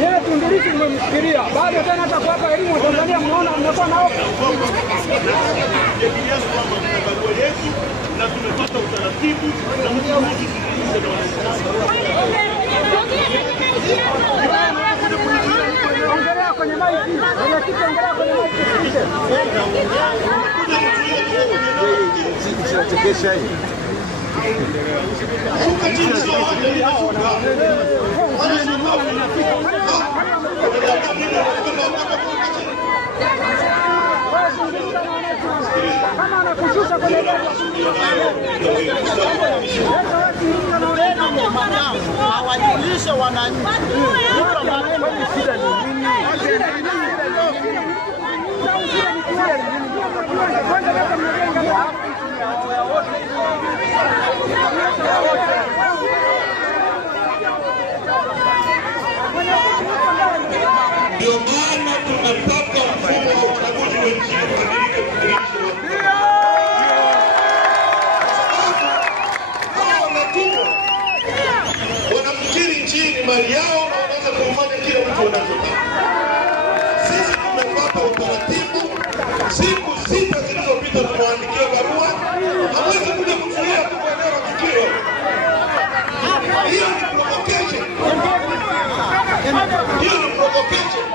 Yeye tundirishi mmemfikiria. Bado tena hata kuwapa elimu wa Tanzania mnaona mnakuwa na hofu. Na tumepata utaratibu na mtumishi ongelea kwenye maiki. Mwenyekiti ongelea kwenye maiki. Tunachekesha hii. Kama anakushusha kwenye gari hawajulishe wananchi shida ni nini. Ndio maana tunataka mfumo wa uchaguzi wa nchi wanafikiri nchini mali yao na wanaweza kufanya kila mtu wanachotaka. Sisi tumepata utaratibu, siku 6 zilizopita tumeandikia barua, hawezi kuja kuzuia tu eneo la tukio. Hiyo ni provocation. Hiyo ni provocation.